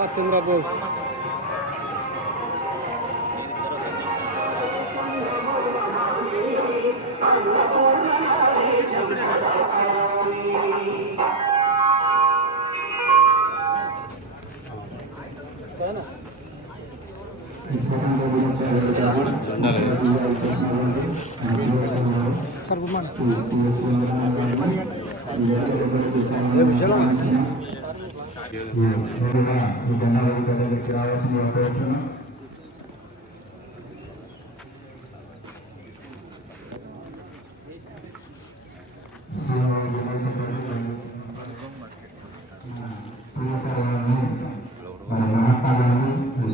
सुभाष चंद्र बोस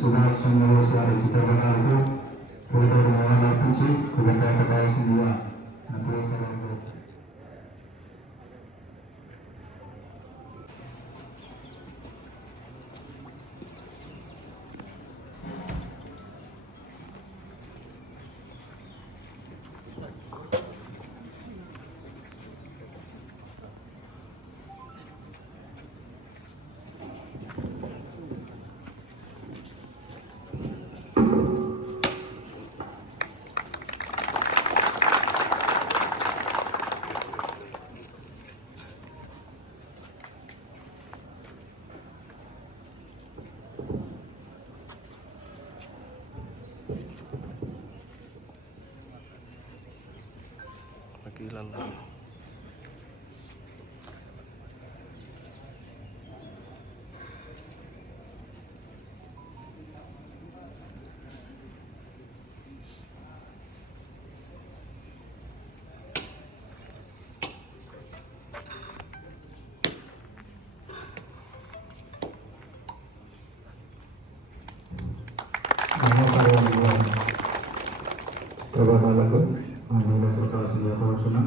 సుభాష్ చంద్రబోస్ గారి చిత్రపటాలకు ఫోటో అర్పించి కృతజ్ఞత కావాల్సిందిగా వకీలల్లా ప్రభావాలకు చెప్పవచ్చున్నాం.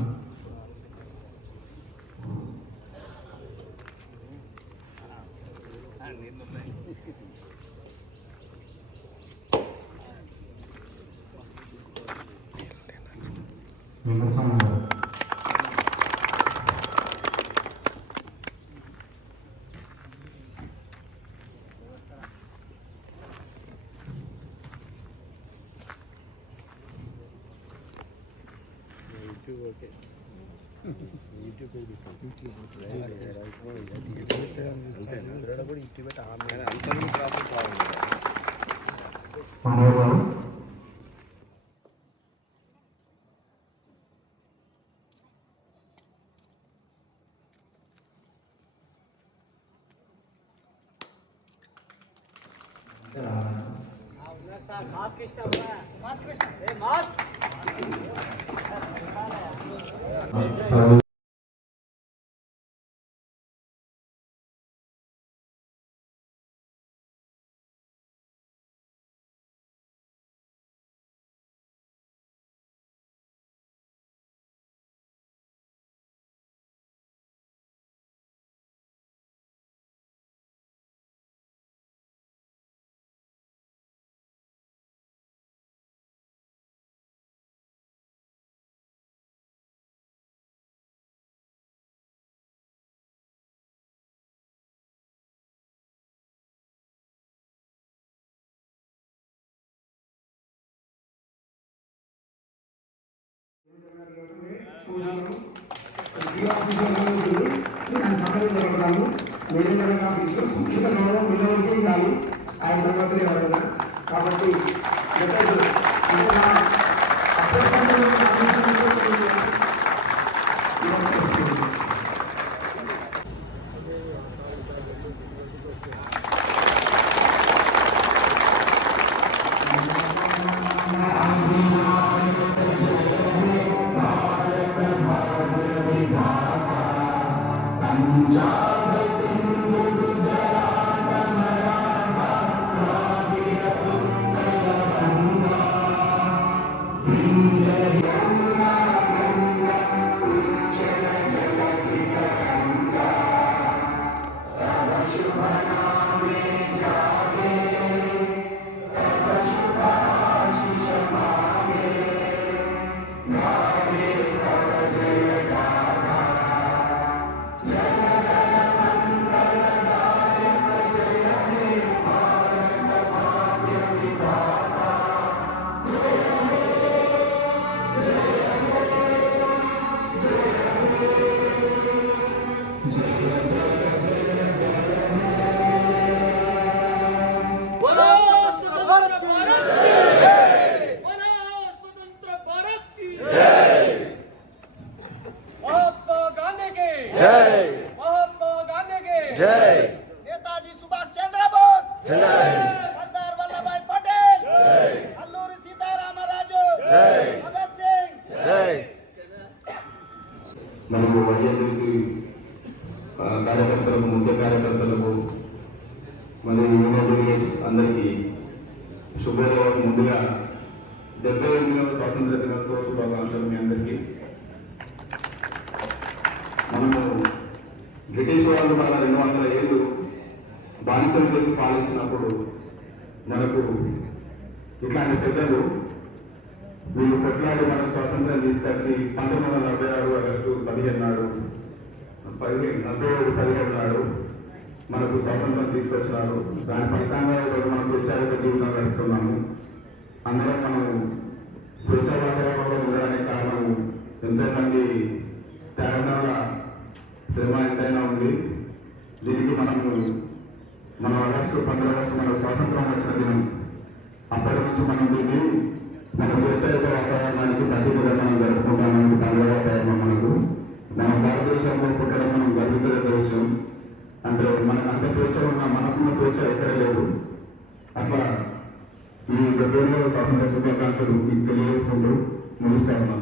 మాస్క్ ఇష్టం మాస్క్ ఇష్టం ఏ మాస్క్ కాబట్టి నేతాజీ సుభాష్ చంద్రబోస్, సర్దార్ వల్లభాయ్ పటేల్, అల్లూరి సీతారామరాజు, భగత్ సింగ్. మనము వైఎస్ఆర్సీ కార్యకర్తలకు, ముఖ్య కార్యకర్తలకు, మరి యూనియన్ డెలిగేట్స్ అందరికీ శుభోదయం. ముందుగా 78వ స్వాతంత్ర దినోత్సవ శుభాకాంక్షలు మీ అందరికీ. మనము బ్రిటిష్ వాళ్ళు మన 200 ఏళ్ళు బానిసలు చేసి పాలించినప్పుడు మనకు ఇట్లాంటి పెద్దలు వీళ్ళు కొట్లాడి మనకు స్వాతంత్రం తీసుకొచ్చి 1946 ఆగస్టు 15 నాడు 17 నాడు మనకు స్వాతంత్రం తీసుకొచ్చినారు. దాని ఫలితంగా మనం స్వేచ్ఛాయుత జీవితం గడుపుతున్నాము. అందరం మనము స్వేచ్ఛ వాతావరణంలో ఉండడానికి కారణం ఎంతోమంది త్యాగంలో శ్రమ ఎంతైనా ఉంది. దీనికి మనం ఆగస్టు 15 మనకు స్వాతంత్రం వచ్చిన దినం. అప్పటి నుంచి మనం దీన్ని మన స్వేచ్ఛాయుత వాతావరణానికి ప్రతిగా మనం జరుపుకుంటామని పండుగ వాతావరణం మనకు మన భారతదేశంలో పుట్టడం మనం గర్వించదగ్గ విషయం. అంటే మనకు అంత స్వేచ్ఛ ఉన్న మనకున్న స్వేచ్ఛ ఎక్కడ లేదు. అట్లా ఈ 70వ స్వాతంత్ర శుభాకాంక్షలు మీకు తెలియజేసుకుంటూ ముగిస్తా ఉన్నాం.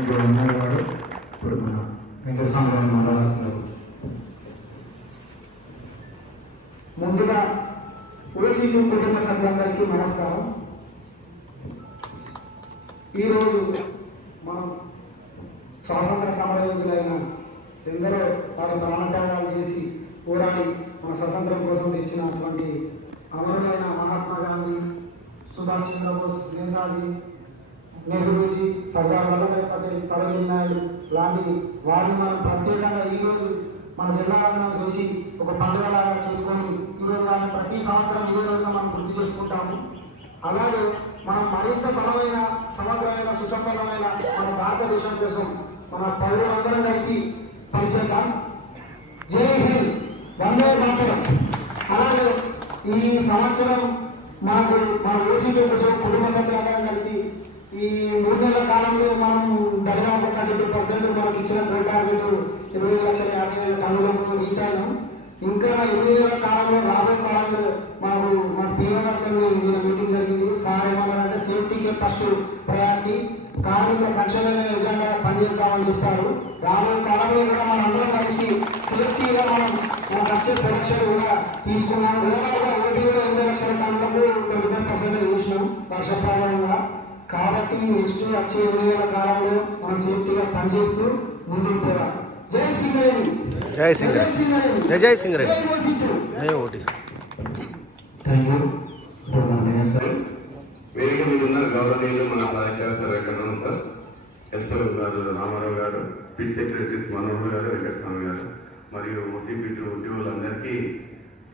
ఇప్పుడు మన వెంకటస్వామి మాట్లాడాల్సినారు. ముందుగా ఓసీపీ కుటుంబ సభ్యులందరికీ నమస్కారం. ఈరోజు మనం స్వాతంత్ర సమరయోధులైన ఎందరో వారి ప్రాణత్యాగాలు చేసి పోరాడి మన స్వతంత్రం కోసం తెచ్చినటువంటి అమరులైన మహాత్మా గాంధీ, సుభాష్ చంద్రబోస్, నేతాజీ, నెహ్రూజీ, సర్దార్ వల్లభాయ్ పటేల్, సరోజినీ నాయుడు లాంటి వారిని మనం ప్రత్యేకంగా ఈరోజు మన జిల్లాలను చేసి ఒక పండుగలాగా చేసుకొని ఈరోజు వాళ్ళని ప్రతి సంవత్సరం ఇదే రోజున మనం గుర్తు చేసుకుంటాము. అలాగే మనం మరింత బలమైన, సమగ్రమైన, సుసంపన్నమైన మన భారతదేశం కోసం మన పౌరులందరం కలిసి పనిచేద్దాం. జై హింద్, వందే మాతరం. అలాగే ఈ సంవత్సరం మనకు మన ఓసీపీ కోసం కుటుంబ సభ్యులందరం కలిసి ఈ 3 నెలల కాలంలో మనం దాదాపు 32% మనకి ఇచ్చిన టార్గెట్ 20,50,000 టన్నులకు రీచ్ అయినాం. ఇంకా 8 నెలల కాలంలో రాబోయే కాలంలో మాకు మన పీఓ మీటింగ్ జరిగింది. సార్ ఏమన్నారంటే సేఫ్టీకే ఫస్ట్ ప్రయారిటీ, కార్మిక సంక్షేమమే నిజంగా పనిచేద్దామని చెప్పారు. రాబోయే కాలంలో కూడా మనం అందరం కలిసి సేఫ్టీగా మనకు వచ్చే ప్రొడక్షన్ కూడా తీసుకున్నాం. ఓవరాల్గా ఓటీ కూడా 8 లక్షల టన్నులకు 25% చేసినాం వర్షప్రభావంగా. కాబట్టి నెక్స్ట్ వచ్చే 8 నెలల కాలంలో మనం సేఫ్టీగా పనిచేస్తూ ముందుకు పోవాలి. జై సింగరేణి, జై సింగరేణి, జై జై సింగరేణి, జై ఓటీ. Thank you. వేదిక మీద ఉన్న గౌరవనీయులు మన సాహిత్య సార్ వెంకటరామ సార్, ఎస్ఓ గారు రామారావు గారు, పీ సెక్రటరీస్ మనోహర్ గారు, వెంకటస్వామి గారు, మరియు ఓసీపీ ఉద్యోగులందరికీ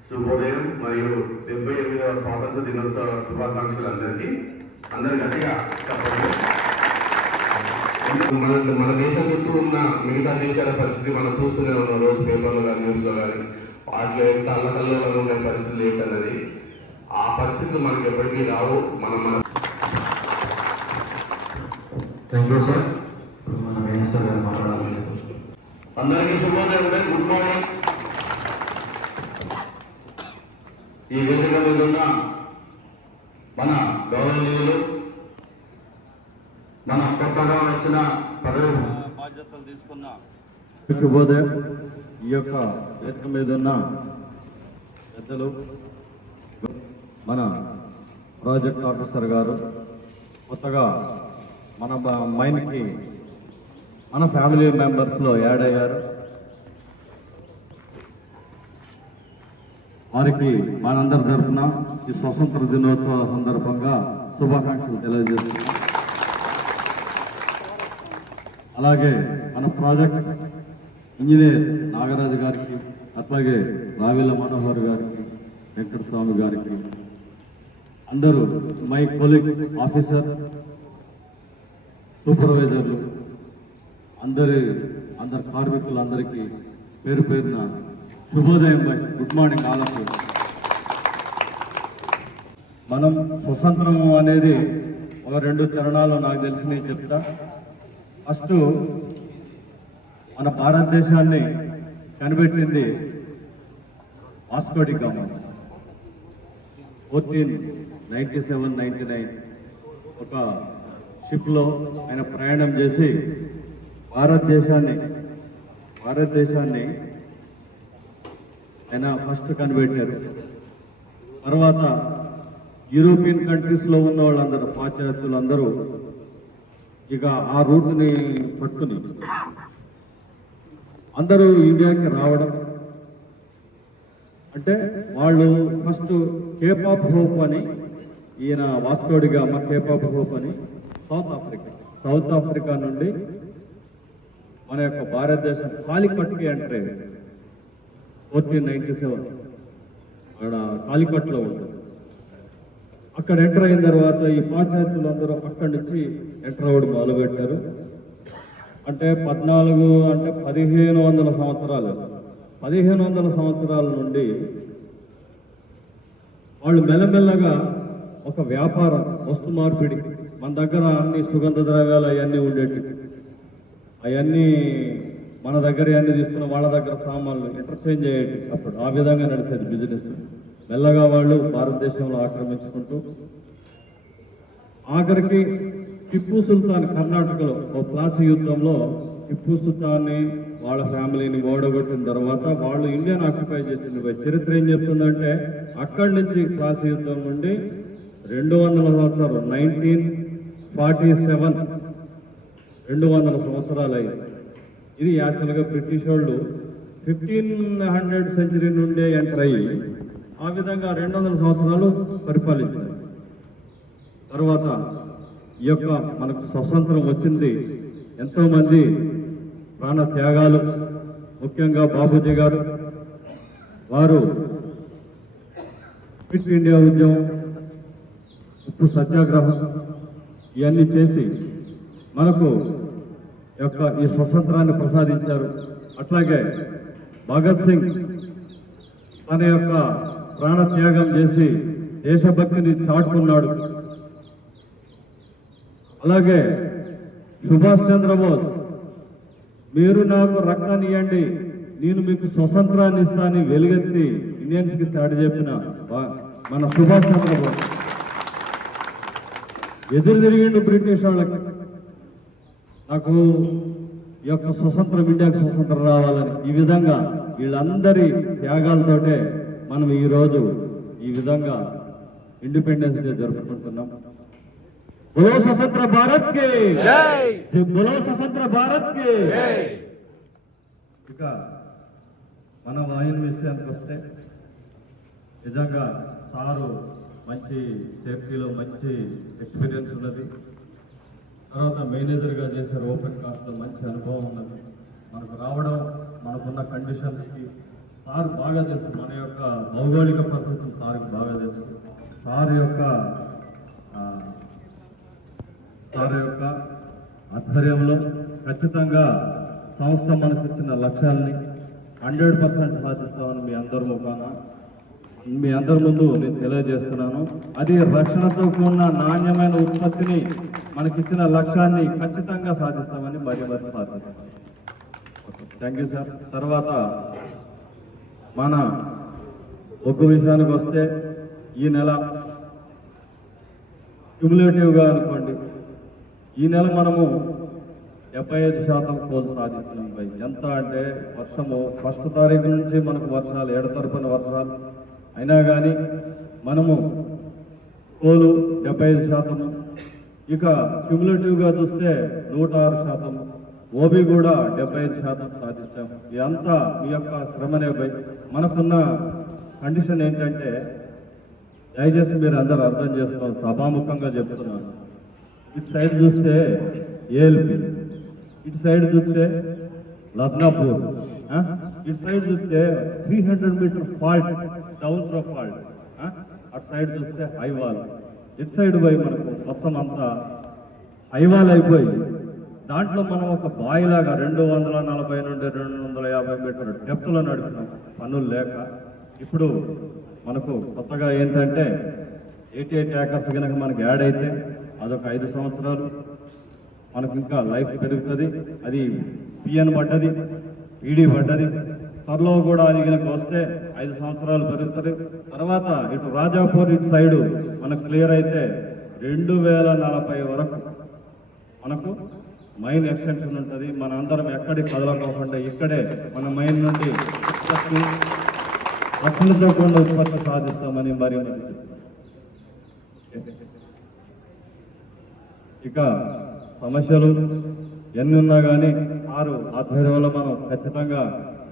శుభోదయం. మరియు 78వ స్వాతంత్ర దినోత్సవ శుభాకాంక్షలు అందరికీ. అందరు గట్టిగా చెప్పండి. మన దేశం చుట్టూ ఉన్న మిగతా దేశాల పరిస్థితి మనం చూస్తూనే ఉన్నాం. రోజు పేపర్లో కానీ, న్యూస్లో కానీ వాటిలో ఎంత అల్లకల్లోగా ఉండే పరిస్థితులు ఏంటన్నది. ఆ పరిస్థితులు మనకి ఎప్పటికీ రావు. మనం థ్యాంక్ యూ సార్. మన మినిస్టర్ గారు మాట్లాడాలి. అందరికీ శుభోదయం, గుడ్ మార్నింగ్. ఈ వేదిక మీద ఉన్న మన గౌరవనీయులు, మన కొత్తగా వచ్చిన పదవి బాధ్యతలు తీసుకున్న శుభోదయం. ఈ యొక్క వేదిక మీద ఉన్న పెద్దలు, మన ప్రాజెక్ట్ ఆఫీసర్ గారు, కొత్తగా మన మైన్కి మన ఫ్యామిలీ మెంబర్స్లో యాడ్ అయ్యారు, వారికి మనందరి తరఫున ఈ స్వతంత్ర దినోత్సవ సందర్భంగా శుభాకాంక్షలు తెలియజేస్తున్నాం. అలాగే మన ప్రాజెక్ట్ ఇంజనీర్ నాగరాజు గారికి, అట్లాగే రావిల మనోహర్ గారికి, వెంకటస్వామి గారికి, అందరూ మై కొలీగ్ ఆఫీసర్, సూపర్వైజర్లు, అందరి కార్మికులందరికీ పేరు పేరున శుభోదయం, good morning all of you. మనం స్వతంత్రం అనేది ఒక 2 చరణాలు నాకు తెలిసినవి చెప్తా. ఫస్ట్ మన భారతదేశాన్ని కనిపెట్టింది వాస్కోడి గామా 1497-99 ఒక షిప్లో ఆయన ప్రయాణం చేసి భారతదేశాన్ని ఆయన ఫస్ట్ కనిపెట్టారు. తర్వాత యూరోపియన్ కంట్రీస్లో ఉన్న వాళ్ళందరూ పాశ్చాత్యులందరూ ఇక ఆ రూట్ని పట్టుకుని అందరూ ఇండియాకి రావడం. అంటే వాళ్ళు ఫస్ట్ కేప్ ఆఫ్ హోప్ అని, ఈయన Vasco da Gama Cape of hope అని సౌత్ ఆఫ్రికా నుండి మన యొక్క భారతదేశం కాలికట్కి ఎంటర్ అయ్యారు. 1497 అక్కడ కాలికట్లో ఉంటుంది. అక్కడ ఎంటర్ అయిన తర్వాత ఈ పాశ్చాత్యులందరూ అక్కడి నుంచి ఎంటర్ అవ్వడం మొదలుపెట్టారు. అంటే 1500 సంవత్సరాల నుండి వాళ్ళు మెల్లమెల్లగా ఒక వ్యాపారం, వస్తు మార్పిడి, మన దగ్గర అన్ని సుగంధ ద్రవ్యాలు అవన్నీ ఉండేవి, అవన్నీ మన దగ్గర అన్ని తీసుకున్న వాళ్ళ దగ్గర సామాన్లు ఇంటర్చేంజ్ అయ్యేది. అప్పుడు ఆ విధంగా నడిచేది బిజినెస్. మెల్లగా వాళ్ళు భారతదేశంలో ఆక్రమించుకుంటూ ఆఖరికి టిప్పు సుల్తాన్ కర్ణాటకలో ఒక ప్లాసీ యుద్ధంలో టిప్పు సుల్తాన్ని వాళ్ళ ఫ్యామిలీని ఓడగొట్టిన తర్వాత వాళ్ళు ఇండియాని ఆక్యుపై చేసింది. చరిత్ర ఏం చెప్తుందంటే అక్కడి నుంచి ప్లాసీ యుద్ధం నుండి 200 సంవత్సరాలు 1947 200 సంవత్సరాలు అయ్యింది. ఇది యాక్చువల్గా బ్రిటిష్ వాళ్ళు 1500 సెంచరీ నుండే ఎంటర్ అయ్యి ఆ విధంగా 200 సంవత్సరాలు పరిపాలించారు. తర్వాత ఈ యొక్క మనకు స్వతంత్రం వచ్చింది. ఎంతోమంది ప్రాణ త్యాగాలు, ముఖ్యంగా బాబూజీ గారు, వారు క్విట్ ఇండియా ఉద్యమం, ఉప్పు సత్యాగ్రహం ఇవన్నీ చేసి మనకు యొక్క ఈ స్వతంత్రాన్ని ప్రసాదించారు. అట్లాగే భగత్ సింగ్ తన యొక్క ప్రాణత్యాగం చేసి దేశభక్తిని చాటుకున్నాడు. అలాగే సుభాష్ చంద్రబోస్, మీరు నాకు రక్తాన్ని ఇవ్వండి, నేను మీకు స్వతంత్రాన్ని ఇస్తానని వెలుగెత్తి ఇండియన్స్కి చాటి చెప్పిన మన సుభాష్ చంద్రబోస్ ఎదురు తిరిగిండు బ్రిటిష్ వాళ్ళకి, నాకు ఈ యొక్క స్వతంత్రం, ఇండియాకి స్వతంత్రం రావాలని. ఈ విధంగా వీళ్ళందరి త్యాగాలతోటే మనం ఈరోజు ఈ విధంగా ఇండిపెండెన్స్ డే జరుపుకుంటున్నాం. బోలో స్వతంత్ర భారత్ కి జై, బోలో స్వతంత్ర భారత్ కి జై. ఇక మన వాయుల విషయానికి వస్తే నిజంగా సారు మంచి సేఫ్టీలో మంచి ఎక్స్పీరియన్స్ ఉన్నది. తర్వాత మేనేజర్గా చేశారు, ఓపెన్ కాస్ట్లో మంచి అనుభవం ఉన్నది. మనకు రావడం, మనకున్న కండిషన్స్కి సార్ బాగా తెలుసు, మన యొక్క భౌగోళిక పరిస్థితులు సార్కి బాగా తెలుసు. సార్ యొక్క ఆధ్వర్యంలో ఖచ్చితంగా సంస్థ మనకు ఇచ్చిన లక్ష్యాలని 100% సాధిస్తామని మీ అందరి ముందు నేను తెలియజేస్తున్నాను. అది రక్షణతో కూడిన నాణ్యమైన ఉత్పత్తిని మనకిచ్చిన లక్ష్యాన్ని ఖచ్చితంగా సాధిస్తామని మరి సాధిస్తాం. Thank you sir. తర్వాత మన ఒక్క విషయానికి వస్తే ఈ నెల క్యుములేటివ్గా అనుకోండి, ఈ నెల మనము 75% కోల్ సాధిస్తున్నాం. ఎంత అంటే వర్షము 1వ తారీఖు నుంచి మనకు వర్షాలు, ఎడతెరపని వర్షాలు అయినా కానీ మనము కోలు 75%, ఇక క్యుములేటివ్గా చూస్తే 106%, ఓబీ కూడా 75% సాధించాము. ఇదంతా మీ యొక్క శ్రమనే. మనకున్న కండిషన్ ఏంటంటే దయచేసి మీరు అందరూ అర్థం చేసుకోవాలి, సభాముఖంగా చెప్తున్నాను. ఇటు సైడ్ చూస్తే ఏఎల్పి, ఇటు సైడ్ చూస్తే లద్నాపూర్, ఇటు సైడ్ చూస్తే 300 meter fault, down throw fault, అటు సైడ్ చూస్తే హైవాల్, ఇటు సైడ్ పోయి మనకు మొత్తం అంతా హైవాల్ అయిపోయి దాంట్లో మనం ఒక బాయిలాగా 240 నుండి 250 మీటర్ డెప్త్లో నడుపుతున్నాం పనులు లేక. ఇప్పుడు మనకు కొత్తగా ఏంటంటే 88 ఏకర్స్ కనుక మనకి యాడ్ అయితే అదొక 5 సంవత్సరాలు మనకు ఇంకా లైఫ్ పెరుగుతుంది. అది పిఎన్ పడ్డది, పీడీ పడ్డది, త్వరలో కూడా అది కనుక వస్తే 5 సంవత్సరాలు పెరుగుతుంది. తర్వాత ఇటు రాజాపూర్ ఇటు సైడు మనకు క్లియర్ అయితే 2040 వరకు మనకు మైన్ ఎక్స్టెన్షన్ ఉంటుంది. మన అందరం ఎక్కడికి కదలకోకుండా ఇక్కడే మన మైన్ నుండి రక్షణతో కూడా ఉత్పత్తి సాధిస్తామని మరి ఇక సమస్యలు ఎన్ని ఉన్నా కానీ ఆధ్వర్యంలో మనం ఖచ్చితంగా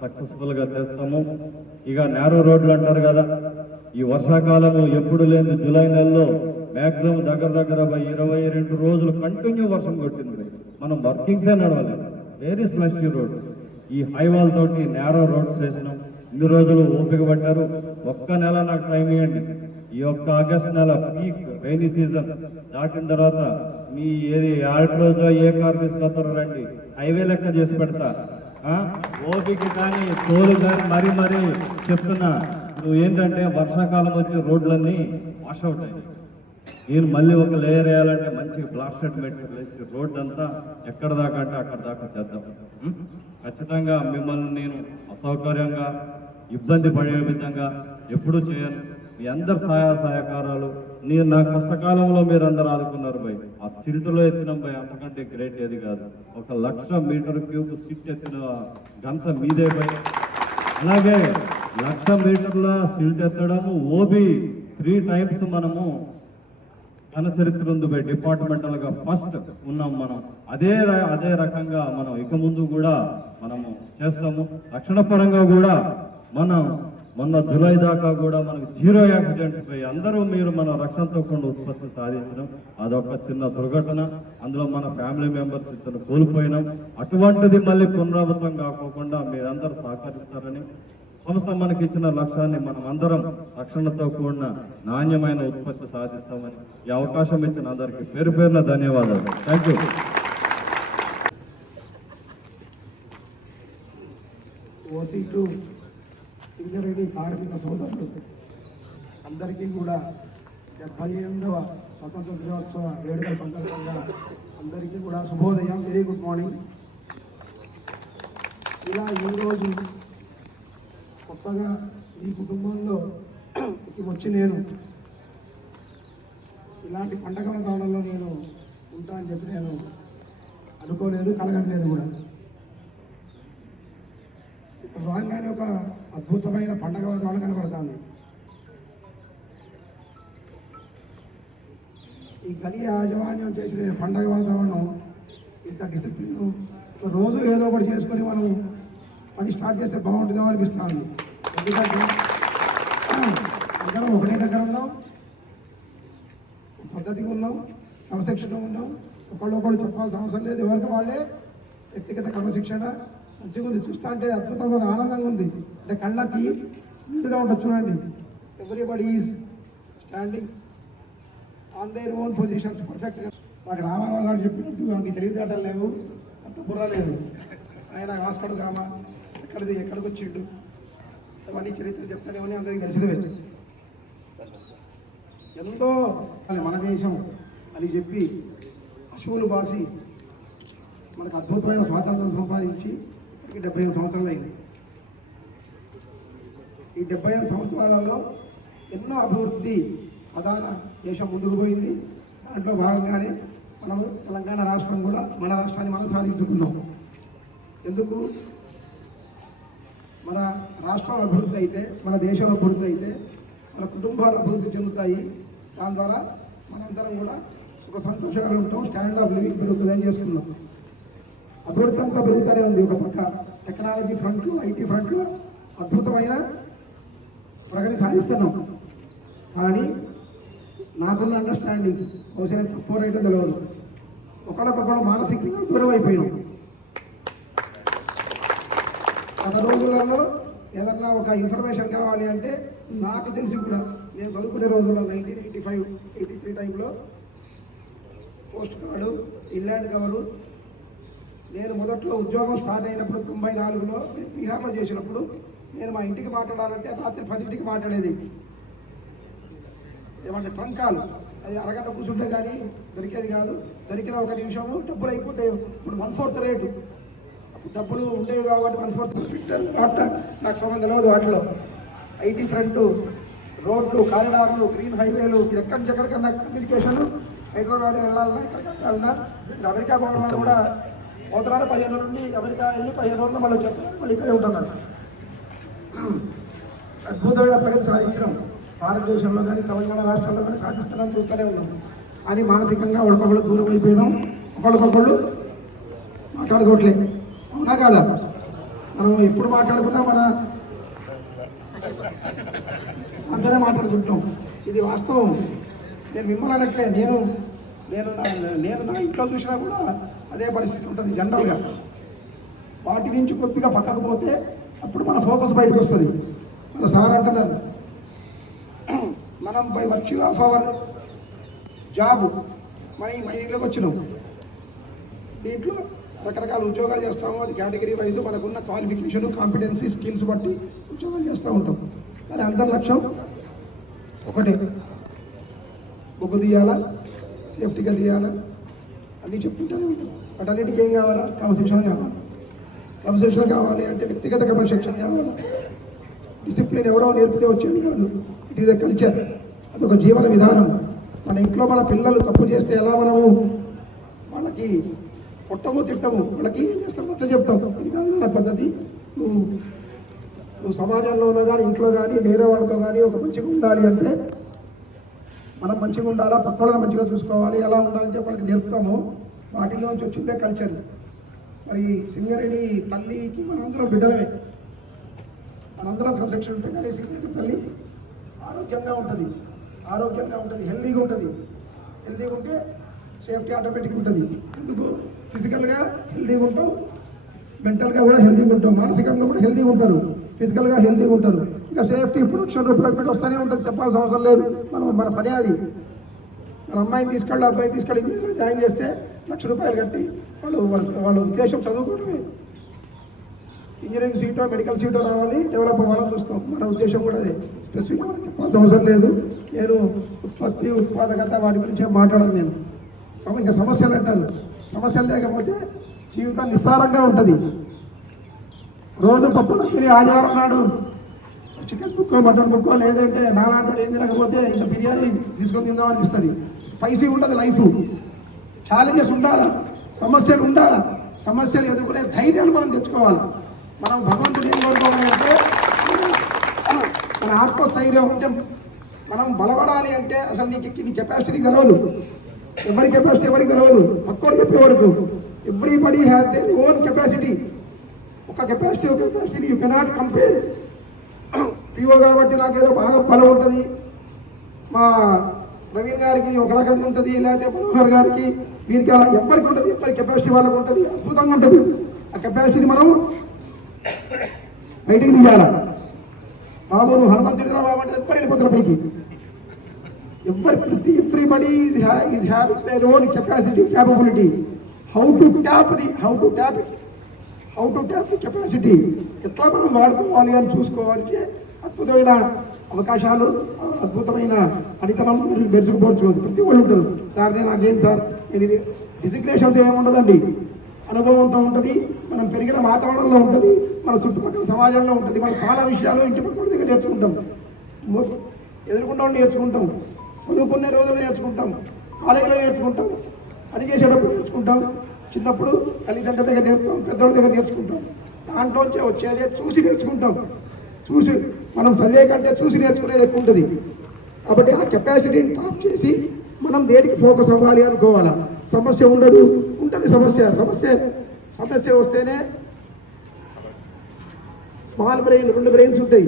సక్సెస్ఫుల్గా చేస్తాము. ఇక నేరో రోడ్లు అంటారు కదా, ఈ వర్షాకాలము ఎప్పుడు లేని జూలై నెలలో మ్యాక్సిమం దగ్గర 22 రోజులు కంటిన్యూ వర్షం కొట్టింది. మనం వర్కింగ్సే నడవలేదు, వెరీ స్లషీ రోడ్. ఈ హైవాల్ తోటి నేరో రోడ్స్ వేసినాం. ఇన్ని రోజులు ఓపిక పడ్డారు. ఒక్క నెల నాకు టైం ఇవ్వండి. ఈ యొక్క ఆగస్టు నెల పీక్ రైనీ సీజన్ దాటిన తర్వాత మీ ఏది రోజు ఏ కారు తీసుకొస్తారో రండి, హైవే లెక్క చేసి పెడతా. ఓపిక కానీ తోలు కానీ మరీ చెప్తున్నా. నువ్వు ఏంటంటే వర్షాకాలం వచ్చి రోడ్లన్నీ వాష్ అవుట్ అయ్యాయి. నేను మళ్ళీ ఒక లేయర్ వేయాలంటే మంచి ప్లాస్టర్ మెటీరియల్ రోడ్ అంతా ఎక్కడ దాకా అంటే అక్కడ దాకా చేద్దాం. ఖచ్చితంగా మిమ్మల్ని నేను అసౌకర్యంగా ఇబ్బంది పడే విధంగా ఎప్పుడూ చేయను. మీ అందరు సహకారాలు నేను నా కష్టకాలంలో మీరు అందరు ఆదుకున్నారు భయ్. ఆ సిల్టులో ఎత్తినాం భయ్, అంతకంటే గ్రేట్ ఏది కాదు. 1,00,000 మీటర్ క్యూబ్ సిల్ట్ ఎత్తిన గంట మీదే భయ్. అలాగే 1,00,000 మీటర్ల సిల్ట్ ఎత్తడము ఓబీ 3 టైమ్స్ మనము ఘన చరిత్ర ఉంది భయ్. డిపార్ట్మెంటల్ గా ఫస్ట్ ఉన్నాం మనం. అదే రకంగా మనం ఇక ముందు కూడా మనము చేస్తాము. రక్షణ పరంగా కూడా మనం మొన్న జూలై దాకా కూడా మనకు 0 యాక్సిడెంట్స్ పై అందరూ మీరు మన రక్షణతో కూడా ఉత్పత్తి సాధించడం అదొక చిన్న దుర్ఘటన. అందులో మన ఫ్యామిలీ మెంబర్స్ ఇద్దరు కోల్పోయినాం. అటువంటిది మళ్ళీ పునరావృతం కాకోకుండా మీరందరూ సహకరిస్తారని, సంస్థ మనకి ఇచ్చిన లక్ష్యాన్ని మనం అందరం రక్షణతో కూడిన నాణ్యమైన ఉత్పత్తి సాధిస్తామని ఈ అవకాశం ఇచ్చిన అందరికీ పేరున ధన్యవాదాలు. Thank you. ఓసీ2 సింగరేణి కార్మిక సోదరులు అందరికీ కూడా 78వ స్వతంత్ర దినోత్సవ వేడుకల సందర్భంగా అందరికీ కూడా శుభోదయం, వెరీ గుడ్ మార్నింగ్. ఇలా ఈరోజు కొత్తగా ఈ కుటుంబంలో వచ్చి నేను ఇలాంటి పండగ వాతావరణంలో నేను ఉంటా అని చెప్పి నేను అనుకోలేదు, కలగట్లేదు కూడా. ఇప్పుడు రాగానే ఒక అద్భుతమైన పండగ వాతావరణం కనబడుతుంది. ఈ గని యాజమాన్యం చేసిన పండగ వాతావరణం ఇంత డిసిప్లిన్ రోజు ఏదో ఒకటి చేసుకొని మనం పని స్టార్ట్ చేస్తే బాగుంటుందో అనిపిస్తుంది. ఎందుకంటే అందరం ఒకటే దగ్గర ఉన్నాం, పద్ధతిగా ఉన్నాం, క్రమశిక్షణ ఉన్నాం. ఒకళ్ళు చెప్పాల్సిన అవసరం లేదు, ఎవరికి వాళ్ళే వ్యక్తిగత క్రమశిక్షణ మంచిగా ఉంది. చూస్తా అంటే అద్భుతంగా ఆనందంగా ఉంది. అంటే కళ్ళకి ముందుగా ఉంటుంది చూడండి. Everybody is standing on their own positions పర్ఫెక్ట్గా. నాకు రామారావు గారు చెప్పినట్టు మీకు తెలివితేటలు లేవు, అంత బుర్ర లేదు. ఆయన హాస్పిటల్ కామా ఎక్కడికి వచ్చిండు అవన్నీ చరిత్ర చెప్తానేమని అందరికీ తెలిసినవే. ఎంతో మన దేశం అని చెప్పి పశువులు బాసి మనకు అద్భుతమైన స్వాతంత్రం సంపాదించి 75 సంవత్సరాలు అయింది. ఈ 75 సంవత్సరాలలో ఎన్నో అభివృద్ధి ప్రధాన దేశం ముందుకు పోయింది. దాంట్లో భాగంగానే మనము తెలంగాణ రాష్ట్రం కూడా మన రాష్ట్రాన్ని మనం సాధించుకున్నాం. ఎందుకు? మన రాష్ట్రం అభివృద్ధి అయితే, మన దేశం అభివృద్ధి అయితే మన కుటుంబాలు అభివృద్ధి చెందుతాయి. దాని ద్వారా మనందరం కూడా సుఖ సంతోషంగా ఉంటాం, స్టాండర్డ్ ఆఫ్ లివింగ్ పెరుగుతుందని చేసుకున్నాం. అభివృద్ధి అంతా పెరుగుతూనే ఉంది. ఒక పక్క టెక్నాలజీ ఫ్రంట్లో, ఐటీ ఫ్రంట్లో అద్భుతమైన ప్రగతి సాధిస్తున్నాం. కానీ నాకున్న అండర్స్టాండింగ్ బహుశా తక్కువ రైతే తెలియదు, ఒకళ్ళకొకళ్ళు మానసికంగా దూరం అయిపోయినాం. గత రోజులలో ఏదన్నా ఒక ఇన్ఫర్మేషన్ కావాలి అంటే నాకు తెలిసి కూడా నేను చదువుకునే రోజుల్లో 1985, 83 టైంలో పోస్ట్ కార్డు, ఇన్లాండ్ కవరు. నేను మొదట్లో ఉద్యోగం స్టార్ట్ అయినప్పుడు 94లో నేను బీహార్లో చేసినప్పుడు నేను మా ఇంటికి మాట్లాడాలంటే రాత్రి 10ంటికి మాట్లాడేది. ఏమంటే ట్రంకాలు అది అరగంట కూర్చుంటే కానీ దొరికేది కాదు. దొరికిన 1 నిమిషము డబ్బులు అయిపోతాయి. ఇప్పుడు 1/4 రేటు. డబ్బులు ఉండేవి కాబట్టి 1/4 ఫిట్టర్ కాబట్టి నాకు సంబంధం తెలియదు. వాటిలో ఐటీ ఫ్రంట్, రోడ్లు, కారిడార్లు, గ్రీన్ హైవేలు, ఎక్కడి నుంచి ఎక్కడికన్నా కమ్యూనికేషన్, హైదరాబాద్ వెళ్ళాలన్నా ఎక్కడికన్నా వెళ్ళినా, అమెరికా పోవాలన్నా కూడా పోతున్నారు. 15 రోజుల నుండి అమెరికా వెళ్ళి 15 రోజుల్లో మళ్ళీ చెప్తున్నారు, మళ్ళీ ఇక్కడే ఉంటున్నారు. అద్భుతమైన ప్రగతి సాధించడం భారతదేశంలో కానీ తెలంగాణ రాష్ట్రాల్లో కానీ సాధిస్తున్నాం, చూస్తూనే ఉన్నాం. కానీ మానసికంగా ఒకరికొకళ్ళు దూరం అయిపోయినాం, ఒకళ్ళకొకళ్ళు మాట్లాడుకోవట్లేదు. అవునా కాదా? మనం ఎప్పుడు మాట్లాడుకున్నా మన అంతనే మాట్లాడుకుంటాం. ఇది వాస్తవం. నేను మిమ్మల్ని అనట్లే, నేను నా ఇంట్లో చూసినా కూడా అదే పరిస్థితి ఉంటుంది జనరల్గా. వాటి నుంచి కొద్దిగా పక్కకు పోతే అప్పుడు మన ఫోకస్ బయటకు వస్తుంది. మన సార్ అంటున్నారు, మనం by virtue of our job మన ఇంట్లోకి వచ్చినాం. దీంట్లో రకరకాల ఉద్యోగాలు చేస్తాము. అది కేటగిరీ వైజ్ మనకున్న క్వాలిఫికేషన్, కాంపిటెన్సీ, స్కిల్స్ బట్టి ఉద్యోగాలు చేస్తూ ఉంటాం. కానీ అందరి లక్ష్యం ఒకటే, బొగ్గు తీయాలా, సేఫ్టీగా తీయాలా అన్నీ చెప్తుంటూనే ఉంటాం. వాటన్నిటికీ ఏం కావాలా? క్రమశిక్షణ కావాలి. క్రమశిక్షణ కావాలి అంటే వ్యక్తిగత క్రమశిక్షణ కావాలి. డిసిప్లిన్ ఎవరో నేర్పితే వచ్చేది కాదు. ఇట్ ఈజ్ ఎ కల్చర్, అదొక జీవన విధానం. మన ఇంట్లో మన పిల్లలు తప్పు చేస్తే ఎలా మనము వాళ్ళకి కొట్టము, తిట్టము, వాళ్ళకి ఏం చేస్తాం, నచ్చ చెప్తాం. ఇది కాదు నా పద్ధతి. నువ్వు సమాజంలోనో కానీ ఇంట్లో కానీ వేరే వాళ్ళతో కానీ ఒక మంచిగా ఉండాలి అంటే మనం మంచిగా ఉండాలా, పక్కన మంచిగా చూసుకోవాలి, ఎలా ఉండాలంటే వాళ్ళకి నేర్పుతాము. వాటిలోంచి వచ్చిందే కల్చర్. మరి సింగరేణి తల్లికి మనందరం బిడ్డలమే. మనందరం క్రమశిక్షణ ఉంటే కానీ సింగరేణి తల్లి ఆరోగ్యంగా ఉంటుంది, హెల్దీగా ఉంటుంది. హెల్దీగా ఉంటే సేఫ్టీ ఆటోమేటిక్గా ఉంటుంది. ఎందుకు? ఫిజికల్గా హెల్దీగా ఉంటాం, మెంటల్గా కూడా హెల్దీగా ఉంటాం, మానసికంగా కూడా హెల్దీగా ఉంటారు, ఫిజికల్గా హెల్దీగా ఉంటారు. ఇంకా సేఫ్టీ ప్రొడక్షన్ వస్తూనే ఉంటుంది, చెప్పాల్సిన అవసరం లేదు. మన పని అది. మన అమ్మాయిని తీసుకెళ్ళి అబ్బాయిని తీసుకెళ్ళి ఇంజనీరింగ్ జాయిన్ చేస్తే ₹1,00,000 కట్టి వాళ్ళ ఉద్దేశం చదువుకోవడమే. ఇంజనీరింగ్ సీటో మెడికల్ సీటో రావాలి, డెవలప్ అవ్వాలని చూస్తాం. మన ఉద్దేశం కూడా అదే. స్పెసిఫిక్గా మనకి చెప్పాల్సిన అవసరం లేదు. నేను ఉత్పత్తి, ఉత్పాదకత వాటి గురించి మాట్లాడను. నేను ఇంకా సమస్యలు అంటారు. సమస్యలు లేకపోతే జీవితం నిస్సారంగా ఉంటుంది. రోజు పప్పులు తిని ఆదివారం నాడు చికెన్ బుక్కో, మటన్ బుక్కో, లేదంటే నాలాంటి ఏం తినకపోతే ఇంకా బిర్యానీ తీసుకొని తిందాం అనిపిస్తుంది. స్పైసీ ఉంటుంది లైఫ్. ఛాలెంజెస్ ఉండాలా, సమస్యలు ఉండాలా. సమస్యలు ఎదుర్కొనే ధైర్యాన్ని మనం తెచ్చుకోవాలి. మనం భగవంతుడు ఏం కోరుకోవాలి అంటే మన ఆత్మస్థైర్యం ఉంటే, మనం బలపడాలి అంటే అసలు నీ కెపాసిటీ తెలియదు. ఎవరి కెపాసిటీ ఎవరికి తెలియదు. పక్కోడు చెప్పేవాడు. Everybody has their own capacity. ఒక కెపాసిటీని యూ కెనాట్ కంపేర్. పిఓ కాబట్టి నాకేదో బాగా బలం ఉంటుంది, మా ప్రవీణ్ గారికి ఒక రకంగా ఉంటుంది, లేకపోతే మనోహర్ గారికి, వీరికి అలా ఎవరికి ఉంటుంది. ఎవరి కెపాసిటీ వాళ్ళకు ఉంటుంది, అద్భుతంగా ఉంటుంది. ఆ కెపాసిటీని మనం బయటికి తీయాలి. బాబు నువ్వు హనుమంతుడిరా బాబు అంటే ఎవ్వరు వెళ్ళిపోతారు పైకి. Everybody is having their own capacity, capability. How to tap the capacity, ఎట్లా మనం వాడుకోవాలి అని చూసుకోవాలి. అద్భుతమైన అవకాశాలు, అద్భుతమైన పనితనం మీరు మెరుగుపరచుకోవచ్చు. ప్రతి వాళ్ళు ఉంటారు. సార్ నాకేం సార్ నేను ఇది డిజిగ్నేషన్తో ఏముండదండి. అనుభవంతో ఉంటుంది, మనం పెరిగిన వాతావరణంలో ఉంటుంది, మన చుట్టుపక్కల సమాజంలో ఉంటుంది. మనం చాలా విషయాలు ఇంటి పక్కల దగ్గర నేర్చుకుంటాం, ఎదుర్కొంటాం, నేర్చుకుంటాం, చదువుకునే రోజులు నేర్చుకుంటాం, కాలేజీలో నేర్చుకుంటాం, పని చేసేటప్పుడు నేర్చుకుంటాం, చిన్నప్పుడు తల్లిదండ్రుల దగ్గర నేర్చుకుంటాం, పెద్దవాళ్ళ దగ్గర నేర్చుకుంటాం. దాంట్లోంచే వచ్చేదే చూసి నేర్చుకుంటాం. చూసి మనం చదివే కంటే చూసి నేర్చుకునేది ఎక్కువ ఉంటుంది. కాబట్టి ఆ కెపాసిటీని టాప్ చేసి మనం దేనికి ఫోకస్ అవ్వాలి అనుకోవాలా. సమస్య ఉండదు, ఉంటుంది సమస్య వస్తేనే స్మాల్ బ్రెయిన్, 2 బ్రెయిన్స్ ఉంటాయి,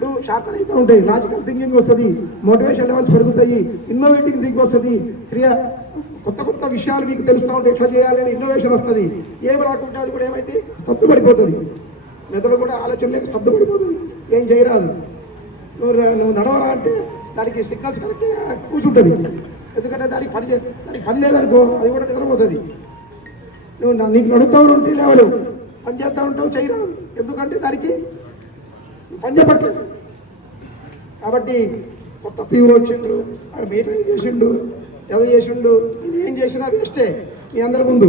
2 షార్పన్ అయితే ఉంటాయి. లాజికల్ థింకింగ్ వస్తుంది, మోటివేషన్ లెవెల్స్ పెరుగుతాయి, ఇన్నోవేటివ్ థింకింగ్ వస్తుంది, కొత్త విషయాలు మీకు తెలుస్తూ ఉంటే ఎట్లా చేయాలి అని ఇన్నోవేషన్ వస్తుంది. ఏమి రాకుంటే అది కూడా ఏమైతే స్తబ్దుపడిపోతుంది. మెదడు కూడా ఆలోచనలేక స్తబ్దుపడిపోతుంది, ఏం చేయరాదు. నువ్వు నడవరా అంటే దానికి సిగ్నల్స్ కరెక్ట్గా కూర్చుంటుంది. ఎందుకంటే దానికి పని లేదనుకో, అది కూడా నిద్రపోతుంది. నువ్వు నీకు నడుస్తూ ఉంటే లేవలు, పని చేస్తూ ఉంటావు, చేయరాదు. ఎందుకంటే దానికి పని చెప్పట్లేదు. కాబట్టి కొత్త పీవులు వచ్చిండు, అక్కడ మెయింటైన్ చేసిండు, ఎవరు చేసిండు, ఇది ఏం చేసినా వేస్టే మీ అందరి ముందు.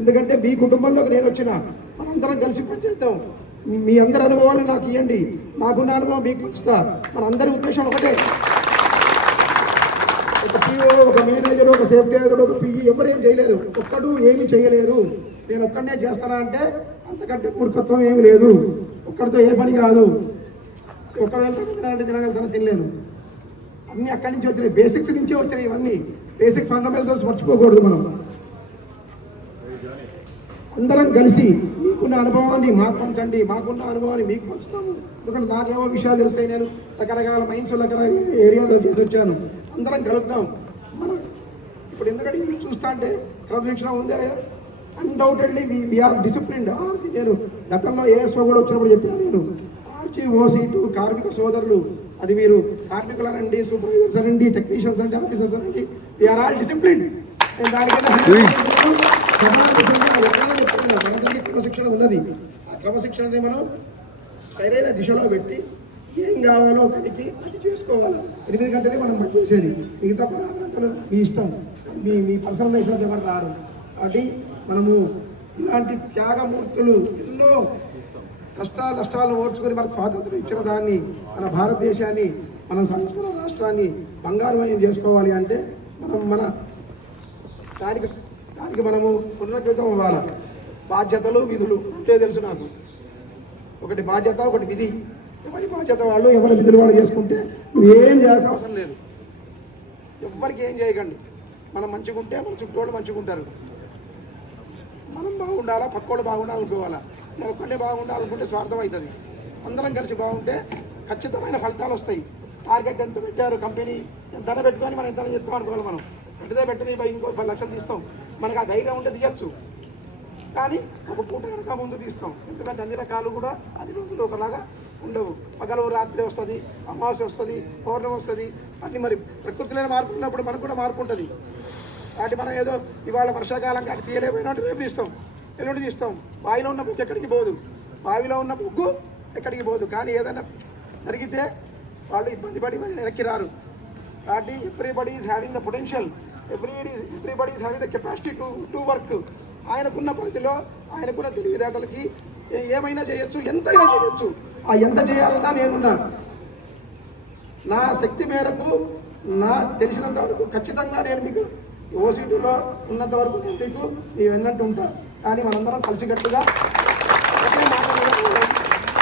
ఎందుకంటే మీ కుటుంబంలోకి నేను వచ్చిన, మన అందరం కలిసి పనిచేద్దాం. మీ అందరి అనుభవాలు నాకు ఇవ్వండి, నాకున్న అనుభవం మీకు పంచుతా. మన అందరి ఉద్దేశం ఒకటే. ఒక పిఓ, ఒక మేనేజర్, ఒక సేఫ్టీ ఆఫీసర్, ఒక పిఈ ఎవరు ఏం చేయలేరు, ఒక్కడు ఏమీ చేయలేరు. నేను ఒక్కడనే చేస్తానా అంటే అంతకంటే మూర్ఖత్వం ఏమి లేదు. ఒక్కడితో ఏ పని కాదు. ఒకవేళ తినగలుగుతానో తినలేను. అన్నీ అక్కడి నుంచి వచ్చినాయి, బేసిక్స్ నుంచే వచ్చినాయి. ఇవన్నీ బేసిక్ ఫండమెంటల్స్ మర్చిపోకూడదు. మనం అందరం కలిసి మీకున్న అనుభవాన్ని మాకు పంచండి, మాకున్న అనుభవాన్ని మీకు పంచుతాము. ఎందుకంటే నాకేమో విషయాలు తెలుస్తాయి. నేను రకరకాల మైండ్స్ రకరకాల ఏరియాలో చేసి వచ్చాను. అందరం కలుద్దాం. మనం ఇప్పుడు ఎందుకంటే మీరు చూస్తా అంటే క్రమశిక్షణ ఉందే లేదా? Undoubtedly we are disciplined. నేను గతంలో ఏఎస్ఓ కూడా వచ్చినప్పుడు చెప్పినా, నేను ఆర్జీఓసీ2 కార్మిక సోదరులు, అది మీరు కార్మికులు అనండి, సూపర్వైజర్స్ అనండి, టెక్నీషియన్స్ అంటే ఆఫీసర్స్ అనండి, వీఆర్ ఆల్ డిసిప్లిన్డ్. నేను దానికైనా క్రమశిక్షణ ఉన్నది. ఆ క్రమశిక్షణని మనం సరైన దిశలో పెట్టి ఏం కావాలో కనికి అది చేసుకోవాలి. 8 గంటలే మనం పనిచేసేది. మిగతా 16 గంటలు మీ ఇష్టం, మీ పర్సనల్ లైఫ్లో ఎవరు రారు. కాబట్టి మనము ఇలాంటి త్యాగమూర్తులు ఎన్నో నష్టాలు ఓడ్చుకొని మనకు స్వాతంత్రం ఇచ్చిన దాన్ని, మన భారతదేశాన్ని, మనం సాధించుకున్న రాష్ట్రాన్ని బంగారుమయం చేసుకోవాలి అంటే మన దానికి మనము పునరుద్ధృతం అవ్వాలి. బాధ్యతలు, విధులు ఉంటే తెలుసు నాకు. ఒకటి బాధ్యత, ఒకటి విధి. ఎవరి బాధ్యత వాళ్ళు, ఎవరి విధులు వాళ్ళు చేసుకుంటే నువ్వు ఏం చేయాల్సిన అవసరం లేదు. ఎవ్వరికి ఏం చేయకండి. మనం మంచిగా ఉంటే మన చుట్టూ మంచిగా ఉంటారు. మనం బాగుండాలా, పక్కోడు బాగుండాలనుకోవాలా. నేను ఒక్కటే బాగుండాలనుకుంటే స్వార్థం అవుతుంది. అందరం కలిసి బాగుంటే ఖచ్చితమైన ఫలితాలు వస్తాయి. టార్గెట్ ఎంత పెట్టారు కంపెనీ, ఎంత పెట్టుకొని మనం ఎంత చెప్తాం అనుకోవాలి. మనం పెట్టదే ఇంకో 10 లక్షలు తీస్తాం. మనకు ఆ ధైర్యం ఉంటే తీయచ్చు, కానీ ఒక పూట కనుక ముందు తీస్తాం. ఎందుకంటే అన్ని రకాలు కూడా అది రోజులు ఒకలాగా ఉండవు. పగలు రాత్రి వస్తుంది, అమావాస్య వస్తుంది, పౌర్ణమి వస్తుంది. అన్ని మరి ప్రకృతిలో మార్పు ఉన్నప్పుడు మనకు కూడా మార్పు ఉంటుంది. కాబట్టి మనం ఏదో ఇవాళ వర్షాకాలం కానీ తీయలేకపోయినట్టు రేపు తీస్తాం, ఎల్లుండి తీస్తాం. బావిలో ఉన్న బుగ్గు ఎక్కడికి పోదు, బావిలో ఉన్న బుగ్గు ఎక్కడికి పోదు. కానీ ఏదైనా జరిగితే వాళ్ళు ఇబ్బంది పడి వెనక్కి రారు. కాబట్టి everybody is having the potential, everybody is having the capacity to work. ఆయనకున్న పరిధిలో, ఆయనకున్న తెలివితేటలకి ఏమైనా చేయొచ్చు, ఎంతైనా చేయొచ్చు. ఆ ఎంత చేయాలన్నా నేనున్నా. నా శక్తి మేరకు, నా తెలిసినంత వరకు ఖచ్చితంగా నేను మీకు ఓసీ2లో ఉన్నంత వరకు నేను మీకు వెన్నట్టు ఉంటా. కానీ మనందరం కలిసికట్టుగా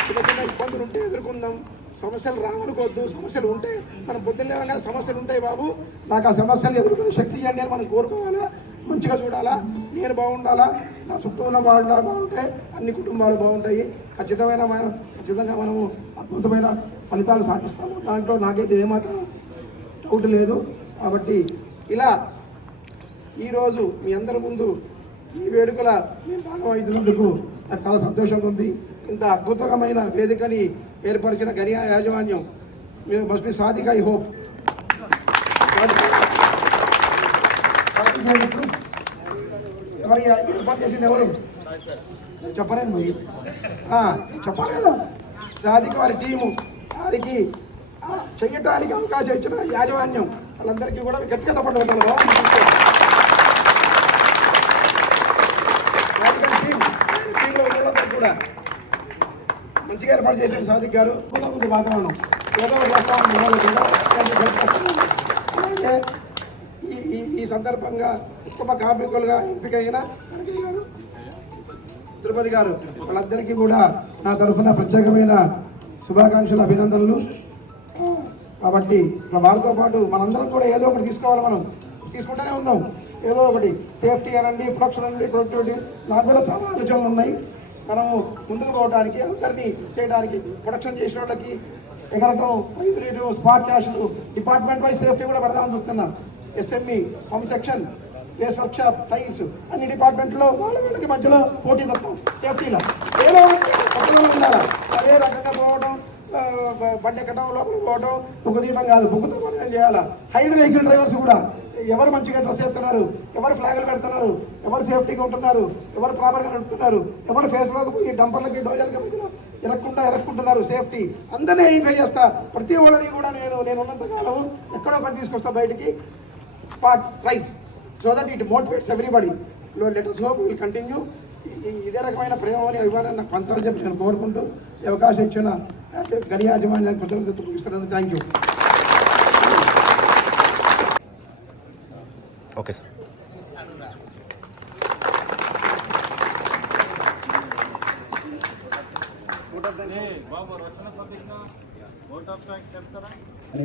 చిన్న ఇబ్బందులు ఉంటే ఎదుర్కొందాం. సమస్యలు రావనుకోవద్దు. సమస్యలు ఉంటే మనం పొద్దున్న లేవగానే సమస్యలు ఉంటాయి బాబు, నాకు ఆ సమస్యలు ఎదుర్కొనే శక్తి ఇవ్వండి అని మనం కోరుకోవాలా. మంచిగా చూడాలా, నేను బాగుండాలా, నా చుట్టూ ఉన్న బాగుంటే అన్ని కుటుంబాలు బాగుంటాయి. ఖచ్చితంగా మనము అద్భుతమైన ఫలితాలు సాధిస్తాము. దాంట్లో నాకైతే ఏమాత్రం డౌట్ లేదు. కాబట్టి ఇలా ఈరోజు మీ అందరి ముందు ఈ వేడుకల నేను భాగవహించినందుకు నాకు చాలా సంతోషంగా ఉంది. ఇంత అద్భుతమైన వేదికని ఏర్పరిచిన గనియా యాజమాన్యం మేము must be Sadhika. I hope ఎవరు ఏర్పాటు చేసింది ఎవరు చెప్పలేను, చెప్పాలి కదా. సాధిక వారి టీము, వారికి చెయ్యటానికి అవకాశం ఇచ్చిన యాజమాన్యం, వాళ్ళందరికీ కూడా గట్టిగా తప్పట్లేదు. టీంలో ఉన్నదంతా కూడా మంచిగా ఏర్పాటు చేసిన సాధిక్ గారు ముందు వాతావరణం ఏదో అలాగే ఈ సందర్భంగా ఉత్తమ కార్మికులుగా ఎంపికైన కనకయ్య గారు, తిరుపతి గారు, వాళ్ళందరికీ కూడా నా తరఫున ప్రత్యేకమైన శుభాకాంక్షలు, అభినందనలు. కాబట్టి వారితో పాటు మనందరం కూడా ఏదో ఒకటి తీసుకోవాలి. మనం తీసుకుంటూనే ఉందాం ఏదో ఒకటి. సేఫ్టీ అనండి, ప్రొడక్షన్ అనండి, ప్రొడక్టివిటీ, నాకు కూడా చాలా ఆలోచనలు ఉన్నాయి. మనము ముందుకు పోవడానికి, అందరినీ చేయడానికి, ప్రొడక్షన్ చేసిన వాళ్ళకి ఎగరటం, హైబ్రిడ్, స్పాట్ క్యాష్లు, డిపార్ట్మెంట్ వైజ్ సేఫ్టీ కూడా పెడదామని చూస్తున్నాం. SME, pump section, place workshop, tiles, అన్ని డిపార్ట్మెంట్లో వాళ్ళకి మధ్యలో పోటీ తత్వం సేఫ్టీలో ఏదో ఉండాలి. అదే రకంగా పోవడం, బండి ఎక్కడం, లోపలికి పోవడం, బుక్కు తీయడం కాదు, బుక్కుతో మనం చేయాలా. హైడ్ వెహికల్ డ్రైవర్స్ కూడా ఎవరు మంచిగా డ్రెస్ చేస్తున్నారు, ఎవరు ఫ్లాగులు పెడుతున్నారు, ఎవరు సేఫ్టీగా ఉంటున్నారు, ఎవరు ప్రాపర్గా నడుపుతున్నారు, ఎవరు ఫేస్లోకి పోయి డంపర్లకి, డోజర్లకి ఎరక్కుంటున్నారు, సేఫ్టీ అందరినీ ఐడెంటిఫై చేస్తా. ప్రతి ఒక్కరిని కూడా నేను ఉన్నంతకాలం ఎక్కడో పని తీసుకొస్తా బయటికి. Part prize so that it motivates everybody. Let us hope we will continue ఇదే రకమైన ప్రేమని అభిమానాన్ని నాకు పంచాలని చెప్పి నేను కోరుకుంటూ ఈ అవకాశం ఇచ్చిన గని యాజమాన్యానికి కృతజ్ఞతలు చూపిస్తున్నాను. Thank you. Okay sir.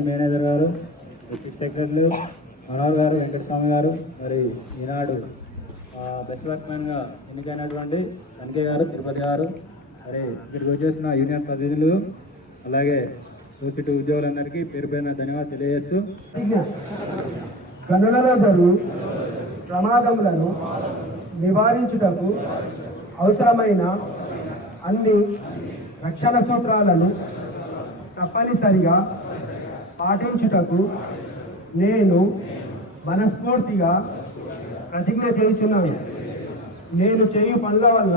Manager గారు, డిస్ట్రిక్ట్ సెక్రటరీలు, మనోహర్ గారు, వెంకటస్వామి గారు, మరి ఈనాడు బెస్ట్ వర్క్మెన్గా ఎన్నికైనటువంటి వెంకయ్య గారు, తిరుపతి గారు, మరి ఇక్కడికి వచ్చేసిన యూనియన్ ప్రతినిధులు, అలాగే పూర్తి ఉద్యోగులందరికీ పేరు పేరున ధన్యవాదాలు తెలియజేస్తూ గనులలో జరుగు ప్రమాదములను నివారించుటకు అవసరమైన అన్ని రక్షణ సూత్రాలను తప్పనిసరిగా పాటించుటకు నేను మనస్ఫూర్తిగా ప్రతిజ్ఞ చేయుచున్నాను. నేను చేయు పనుల వల్ల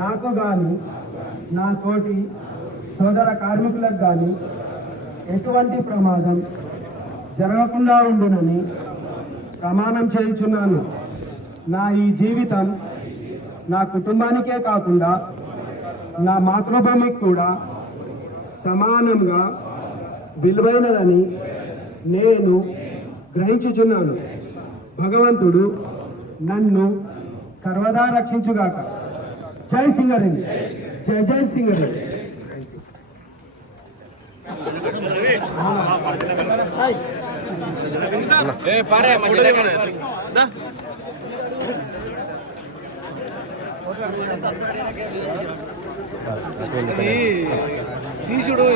నాకు కానీ నా తోటి సోదర కార్మికులకు కానీ ఎటువంటి ప్రమాదం జరగకుండా ఉండునని ప్రమాణం చేయుచున్నాను. నా ఈ జీవితం నా కుటుంబానికే కాకుండా నా మాతృభూమికి కూడా సమానంగా విలువైనదని నేను గ్రహించుచున్నాను. భగవంతుడు నన్ను సర్వదా రక్షించుగాక. జై సింగరేణి, జై జై సింగరేణి. తీసుడు